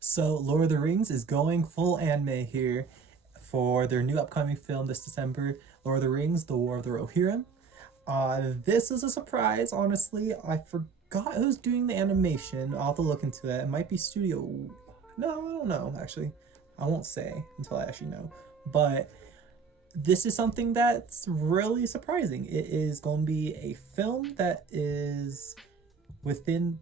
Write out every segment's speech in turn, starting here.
So, Lord of the Rings is going full anime here for their new upcoming film this December, Lord of the Rings, The War of the Rohirrim. This is a surprise, honestly. I forgot who's doing the animation. I'll have to look into that. It might be Studio... No, I don't know, actually. I won't say until I actually know. But this is something that's really surprising. It is going to be a film that is within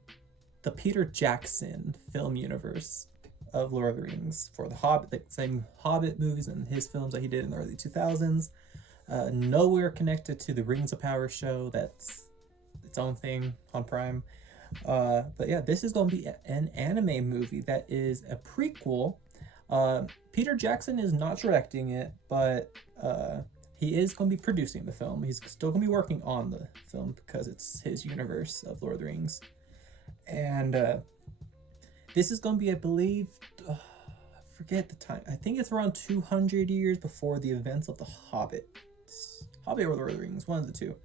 the Peter Jackson film universe of Lord of the Rings for the Hobbit, the same Hobbit movies and his films that he did in the early 2000s. Nowhere connected to the Rings of Power show. That's its own thing on Prime. But yeah, this is going to be an anime movie that is a prequel. Peter Jackson is not directing it, but he is going to be producing the film. He's still going to be working on the film because it's his universe of Lord of the Rings. And this is going to be, I believe, I forget the time. I think it's around 200 years before the events of the Hobbit. Hobbit or Lord of the Rings, one of the two,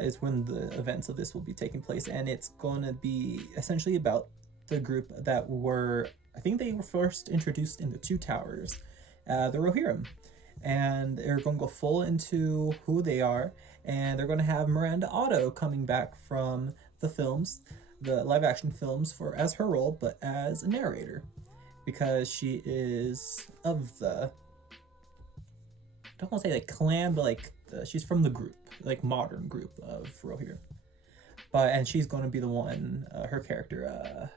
is when the events of this will be taking place. And it's going to be essentially about the group that were, I think they were first introduced in the Two Towers, the Rohirrim. And they're going to go full into who they are. And they're going to have Miranda Otto coming back from the films, the live action films, as her role, but as a narrator, because she is of the, I don't want to say like clan, but like she's from the group, like modern group of Rohirrim. And she's going to be the one, her character,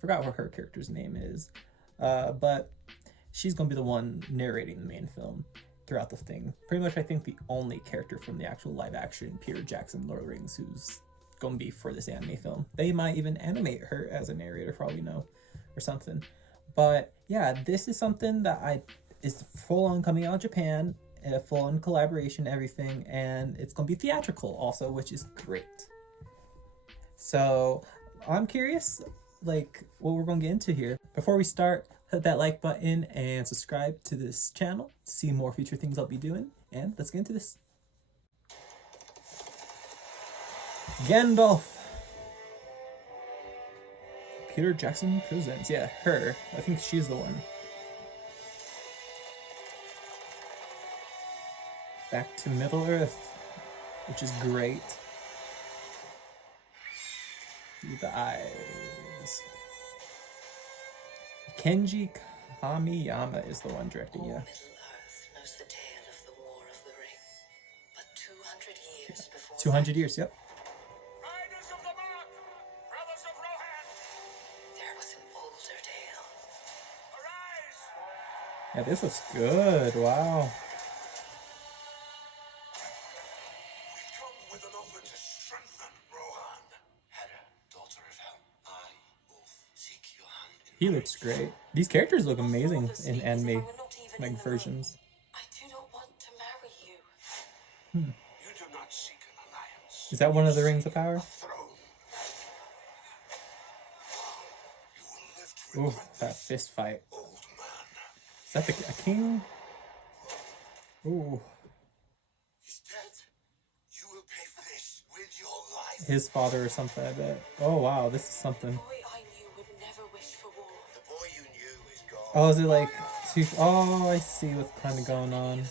forgot what her character's name is, but she's going to be the one narrating the main film throughout the thing. Pretty much, I think the only character from the actual live action Peter Jackson Lord of the Rings who's going to be for this anime film. They might even animate her as a narrator, for all we know, or something. But yeah, this is something that is full on coming out of Japan, full on collaboration, everything, and it's going to be theatrical also, which is great. So I'm curious, like, what we're going to get into here. Before we start, hit that like button and subscribe to this channel to see more future things I'll be doing. And let's get into this. Gandalf. Peter Jackson presents. Yeah, her. I think she's the one. Back to Middle Earth, which is great. See the eyes. Kenji Kamiyama is the one directing, yeah. Middle Earth knows the tale of the War of the Ring, but 200 years before 200 years, yep. Riders of the Mark, brothers of Rohan, there was an older tale. arise! Yeah, this looks good. Wow. We come with an offer to strengthen Rohan. Hera, daughter of Hel, I, Wolf, seek your hand in He looks great. These characters look amazing in anime like versions. I do not want to marry you. You do not seek an alliance. Is that one of the Rings of Power? A throne. You will live to Ooh, regret that this, fist fight. old man. Is that a king? Ooh, He's dead. You will pay for this with your life. his father or something, I bet. Oh wow, this is something. The boy I knew would never wish for war. The boy you knew is gone. Oh, is it like two? Oh, I see what's kind of going on.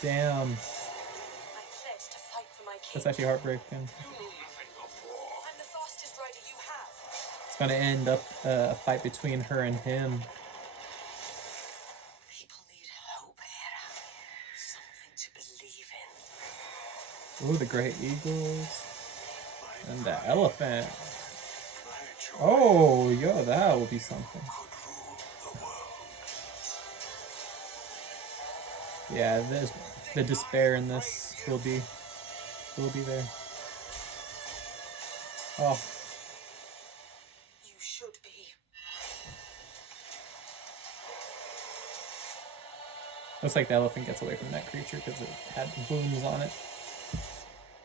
Damn, I pledged to fight for my king. that's actually heartbreaking. You know nothing of war. I'm the fastest rider you have. It's gonna end up a fight between her and him. People need hope, Hera. Something to believe in. Ooh, the great eagles and the elephant. My joy Oh, yo, that will be something. could rule the world. Yeah, there's the despair in this will be there. Oh, You should be. looks like the elephant gets away from that creature because it had wounds on it.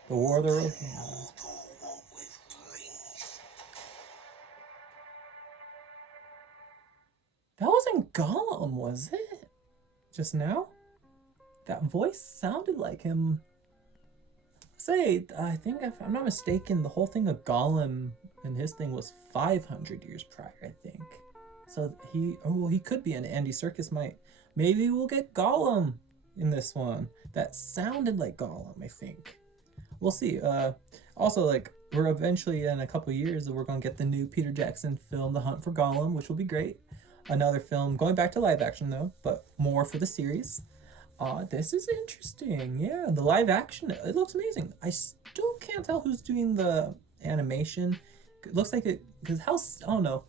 The War of the Road. All do war with rings. That wasn't Gollum, was it? Just now? that voice sounded like him. Say, I think if I'm not mistaken, the whole thing of Gollum and his thing was 500 years prior, I think. So he could be an Andy Serkis might. Maybe we'll get Gollum in this one. That sounded like Gollum, I think. We'll see. Also, like, we're eventually in a couple years, we're gonna get the new Peter Jackson film, The Hunt for Gollum, which will be great. Another film going back to live action though, but more for the series. This is interesting. Yeah, the live action, it looks amazing. I still can't tell who's doing the animation. It looks like it, because I don't know,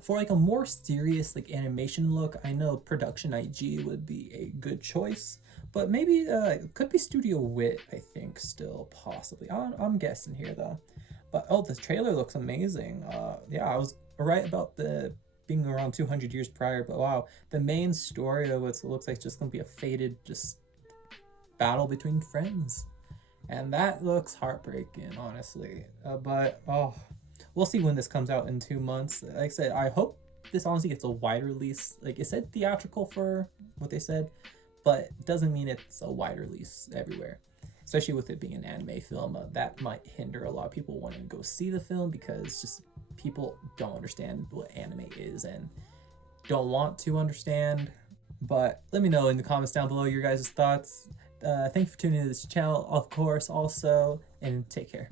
for like a more serious like animation look, I know Production IG would be a good choice, but maybe it could be Studio Wit, I think, still possibly. I'm guessing here though. But oh, this trailer looks amazing. Yeah, I was right about the being around 200 years prior, but wow, the main story of it looks like just gonna be a faded just battle between friends, and that looks heartbreaking, honestly. But oh, we'll see when this comes out in 2 months. Like I said, I hope this honestly gets a wide release. Like it said theatrical for what they said, but it doesn't mean it's a wide release everywhere. Especially with it being an anime film, that might hinder a lot of people wanting to go see the film because just people don't understand what anime is and don't want to understand. But let me know in the comments down below your guys' thoughts. Thank you for tuning into this channel, of course, also, and take care.